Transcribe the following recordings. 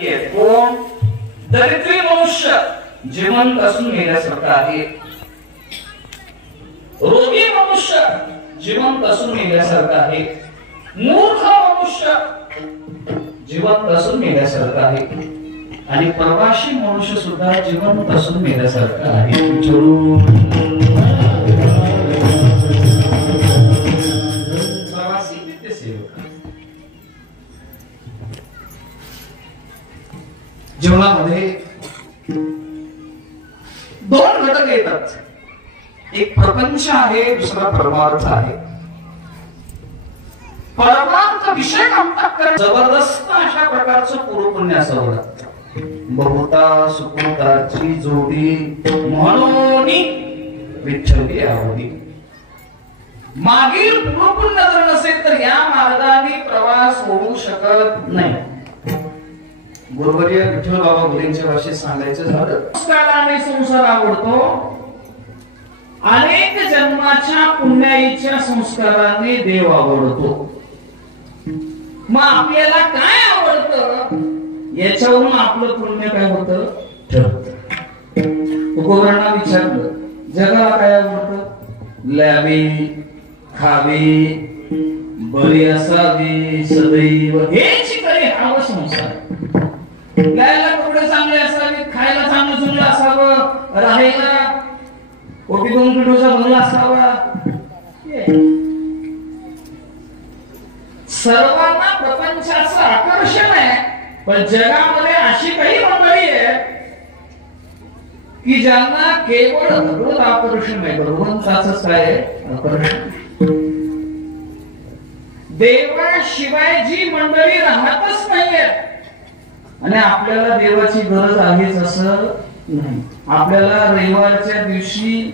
कोण दरिद्री मनुष्य जिवंत असून मेल्यासारखा आहे, रोगी मनुष्य जिवंत असून मेल्यासारखा आहे, मूर्ख मनुष्य जिवंत असून मेल्यासारखा आहे आणि प्रवासी मनुष्य सुद्धा जिवंत असून मेल्यासारखा आहे. प्रवासी नित्यसेवक जीवनामध्ये दोन घटक येतात, एक प्रपंच आहे, दुसरा परमार्थ आहे. परमार्थ विषय अंतःकरण जबरदस्त अशा प्रकारचं पूर्वपुण्य असावं लागतं. बहुता सुकृताची जोडी म्हणून विठ्ठली आवडी. मागील पूर्वपुण्य जर नसेल तर या मार्गाने प्रवास होऊ शकत नाही. गुरुवर्य विठ्ठल बाबा मुलींच्या भाषेत सांगायचं झालं, संस्काराने संसार आवडतो, अनेक जन्माच्या पुण्याईच्या संस्काराने देव आवडतो. मग आपल्याला काय आवडतं याच्यावरून आपलं पुण्य काय होतं ठरतं. तुकोबांना विचारलं, जगाला काय आवडतं? ल्यावी, खावी, बरी असावी सदैव, हेच करे हवं संसार. ल्यायला कपडे चांगले असावेत, खायला चांगलं चुंगलं असावं, राहायला कोटी दोन कोटीचा बंगला असावा. सर्वांना प्रपंचाचं आकर्षण आहे, पण जगामध्ये अशी काही मंडळी आहे की ज्यांना केवळ भगवत आकर्षण आहे, भगवंताचंच काय आकर्षण. देवाशिवाय जी मंडळी राहतच नाहीये आणि आपल्याला देवाची गरज आहेच असं नाही. आपल्याला रविवारच्या दिवशी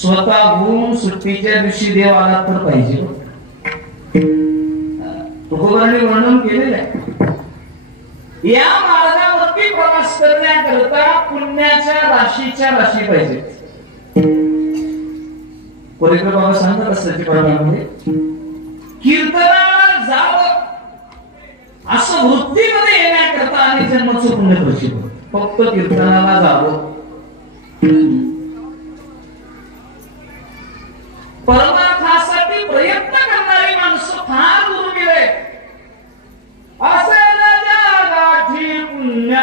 स्वतःहून सुट्टीच्या दिवशी देव आला तर पाहिजे. तुकोबांनी वर्णन केलेलं आहे. या मार्गावरती प्रवास करण्याकरता पुण्याच्या राशीच्या राशी पाहिजे. कोरेकर बाबा सांगतात असते प्रमाणामध्ये, कीर्तनाला जावं असं वृत्तीमध्ये येण्याकरता आणि जन्माचं पुण्य प्रसिद्ध. फक्त कीर्तनाला जावं, परमार्थासाठी प्रयत्न करणारी माणसं फार दुर्मिळ आहेत. असेल जगाची पुण्य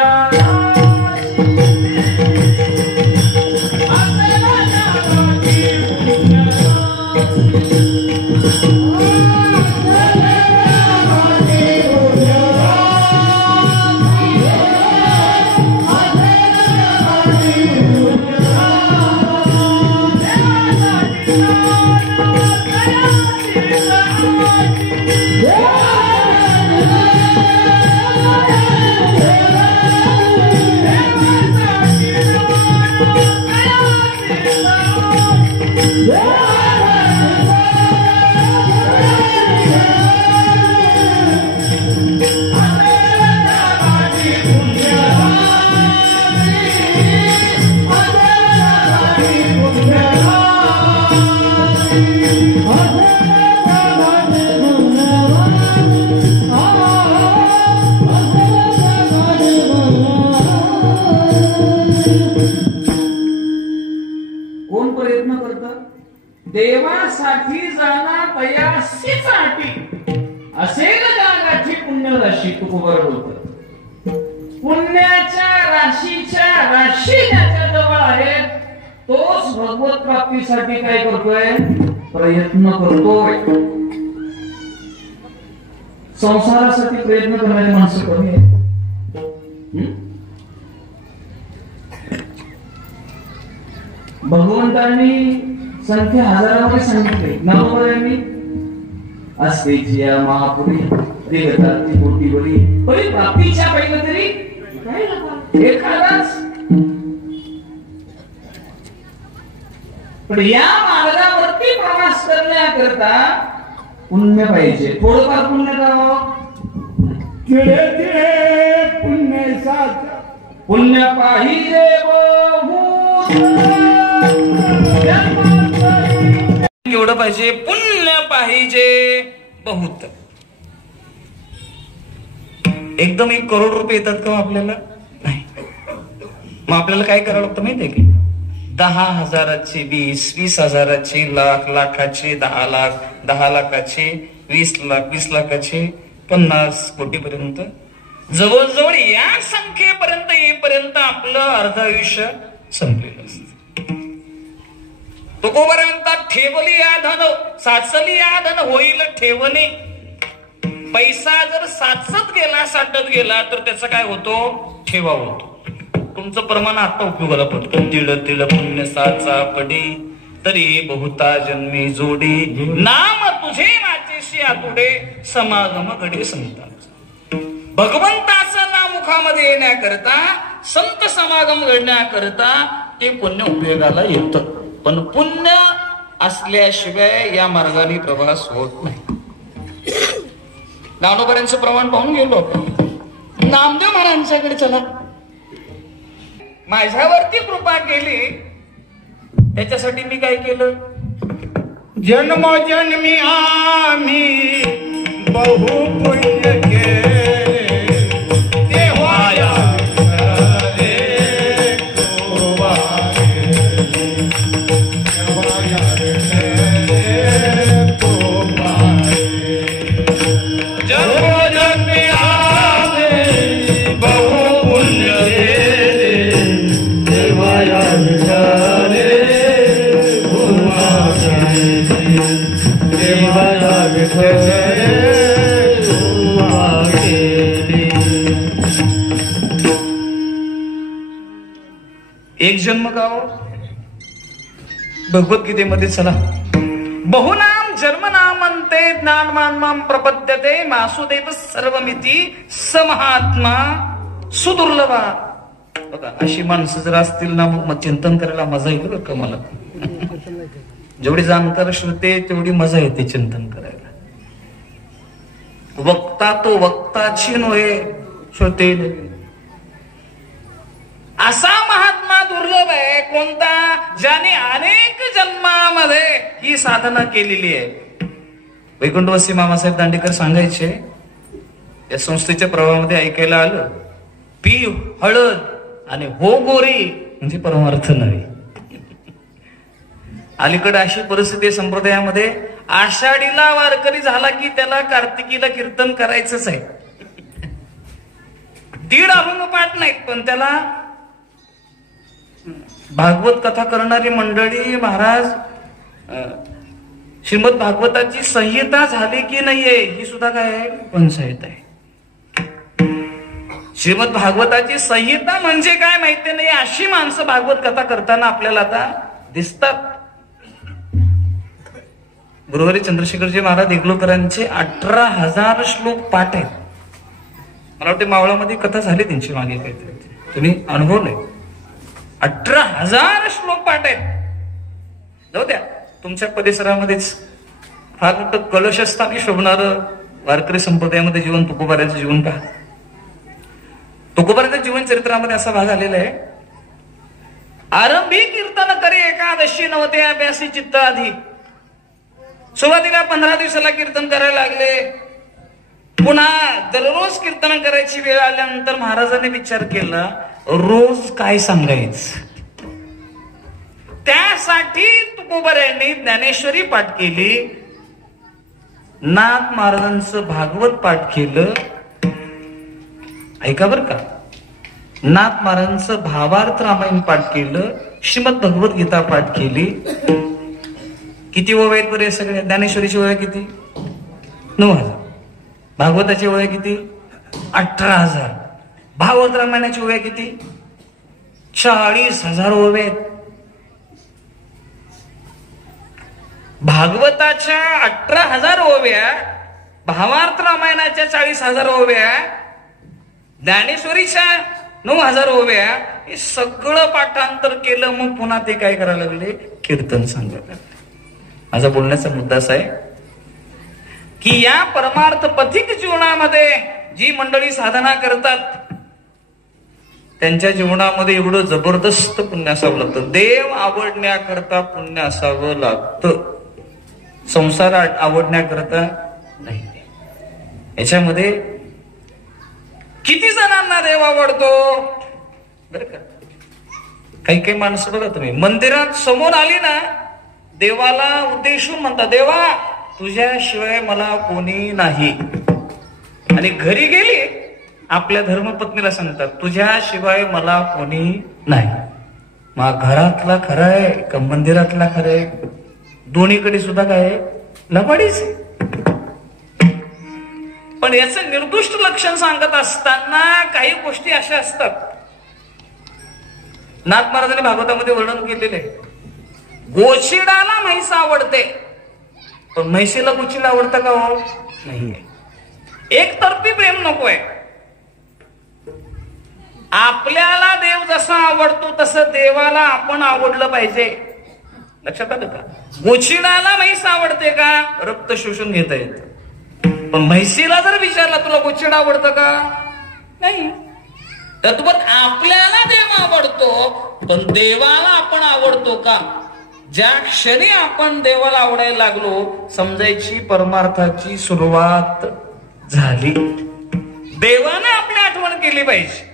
देवासाठी जाणा तयासीच आटी. असेल जगाची पुण्यराशी. तुकोबर बोलतात, पुण्याच्या राशीच्या राशी ज्याच्या जवळ आहेत तोच भगवत प्राप्तीसाठी काय करतोय? प्रयत्न करतोय. संसारासाठी प्रयत्न करणारी माणसं कमी आहेत. भगवंतांनी संख्या हजारामध्ये सांगितले. नववरांनी असते जिया महापुरी देवतांची कोटी बरी, पण प्राप्तीच्या पहिलं तरी एखादाच. पण या मार्गावरती प्रवास करण्याकरता पुण्य पाहिजे. थोडंफार पुण्य करावं. तिळे तिळे पुण्य साथ, पुण्य पाहिजे एवढं पाहिजे, पुण्य पाहिजे बहुत. एकदम 1 करोड रुपये येतात का आपल्याला? नाही. मग आपल्याला काय करावं लागतं माहितीये की 10,000चे 20, 20,000चे लाख, लाखाचे 10 लाख, 10 लाखाचे 20 लाख, 20 लाखाचे 50 कोटीपर्यंत, जवळजवळ या संख्येपर्यंत येईपर्यंत आपलं अर्ध आयुष्य संपलेलं असतं. तुकोबा म्हणतात ठेवली या धन साचली या धन होईल ठेवणे. पैसा जर साचत गेला, साठत गेला तर त्याचा काय होतो? ठेवा होतो. तुमचं प्रमाण आता उपयोगाला पडतं. तिळ तिळ पुण्य साचा पडी तरी बहुता जन्मी जोडी, नाम तुझे नाचेशी आतुडे समागम घडे संतांचा. भगवंताचं नाम मुखामध्ये येण्याकरता, संत समागम घडण्याकरता ते पुण्य उपयोगाला येतं. पण पुण्य असल्याशिवाय या मार्गाने प्रवास होत नाही. ज्ञानोबांचं प्रमाण पाहून गेलो. नामदेव महाराजांच्याकडे चला. माझ्यावरती कृपा केली त्याच्यासाठी मी काय केलं? जन्मोजन्मी आम्ही बहु पुण्य केले, देवाया रे गोवारे, देवाया रे गोवारे. जन्मोजन्मी आम्ही बहु पुण्य केले, देवाया रे एक जन्म गाव. भगवद्गीतेमध्ये चला. बहुनाम जन्मनामंते ज्ञानमानमाम प्रपद्यते मासुदेव सर्वमिती समहात्मा सुदुर्लभा. बघा अशी माणसं जर असतील ना मग चिंतन करायला मजा येईल बरं का मला. जेवढी जाणकार श्रोते तेवढी मजा येते चिंतन करायला. वक्ता तो वक्ताची नव्हे श्रोते. असा महात्मा दुर्लभ आहे कोणता? ज्याने अनेक जन्मामध्ये ही साधना केलेली आहे. वैकुंठवासी मामासाहेब दांडेकर सांगायचे, या संस्थेच्या प्रवाहामध्ये ऐकायला आलं, पी हळद आणि हो गोरी म्हणजे परमार्थ नव्हे. अलीकडे अशी परिस्थिती संप्रदायामध्ये, आषाढीला वारकरी झाला की त्याला कार्तिकीला कीर्तन करायचंच आहे. 1.5 अभंग पाठ नाहीत पण त्याला भागवत कथा करणारी मंडळी, महाराज श्रीमद भागवताची संहिता झाली की नाहीये ही सुद्धा काय आहे? पंचायत आहे. श्रीमद भागवताची संहिता म्हणजे काय माहिती नाही अशी माणसं भागवत कथा करताना आपल्याला आता दिसतात. गुरुवारी चंद्रशेखरजी महाराज देगलूकरांचे 18,000 श्लोक पाठ आहेत. मला वाटते मावळामध्ये कथा झाली त्यांची मागे काहीतरी, तुम्ही अनुभवलंय. 18,000 श्लोक पाठ आहेत. जाऊ द्या, तुमच्या परिसरामध्येच फार मोठं कलशस्थानी शोभणार वारकरी संप्रदायामध्ये जीवन तुकोबाऱ्याचं जीवन पहा. तुकोबाऱ्याच्या जीवन चरित्रामध्ये असा भाग आलेला आहे, आरंभी कीर्तन करे एकादशी नव्हते अभ्यासी चित्त आधी. सुरुवातीला 15 दिवसाला कीर्तन करायला लागले. पुन्हा दररोज कीर्तन करायची वेळ आल्यानंतर महाराजांनी विचार केला रोज काय सांगायचं. त्यासाठी तुकोबाऱ्यांनी ज्ञानेश्वरी पाठ केली, नाथ महाराजांचं भागवत पाठ केलं. ऐका बर का, नाथ महाराजांचं भावार्थ रामायण पाठ केलं, श्रीमद भगवद्गीता पाठ केली. किती ओव्या आहेत बरे सगळे? ज्ञानेश्वरीची ओव्या किती? 9,000. भागवताची ओव्या किती? 18,000. भावार्थ रामायणाची ओव्या किती? 40,000 ओव्या आहेत. भागवताच्या 18,000 ओव्या, भावार्थ रामायणाच्या 40,000 ओव्या, ज्ञानेश्वरीच्या 9,000 ओव्या, हे सगळं पाठांतर केलं. मग पुन्हा ते काय करायला लागले? कीर्तन सांगायला लागले. माझा बोलण्याचा मुद्दा असा आहे की या परमार्थ पथिक जीवनामध्ये जी मंडळी साधना करतात त्यांच्या जीवनामध्ये एवढं जबरदस्त पुण्य असावं लागतं. देव आवडण्याकरता पुण्य असावं लागतं, संसार आवडण्याकरता नाही. याच्यामध्ये किती जणांना देव आवडतो बर का? काही काही माणसं बघा तुम्ही मंदिरात समोर आली ना देवाला उद्देशून म्हणतात देवा तुझ्याशिवाय मला कोणी नाही, आणि घरी गेली आपल्या धर्मपत्नीला सांगतात तुझ्याशिवाय मला कोणी नाही. मग घरातला खरं आहे का मंदिरातला खरं आहे? दोन्हीकडे सुद्धा काय आहे? लबाडीच. पण याचं निर्दुष्ट लक्षण सांगत असताना काही गोष्टी अशा असतात. नाथ महाराजांनी भागवतामध्ये वर्णन केलेले, गोचिडाला म्हैस आवडते पण म्हैसीला गोचिड आवडतं का हो? नाही. एकतर्फी प्रेम नकोय. आपल्याला देव जसा आवडतो तसं देवाला आपण आवडलं पाहिजे. लक्षात आलं का? गोचिडाला म्हैस आवडते का? रक्त शोषून घेता येतं. पण म्हैसीला जर विचारला तुला गोचिड आवडतं का? नाही. तर पण आपल्याला देव आवडतो पण देवाला आपण आवडतो का? ज्या क्षणी आपण देवाला आवडायला लागलो समजायची परमार्थाची सुरुवात झाली. देवाने आपली आठवण केली पाहिजे.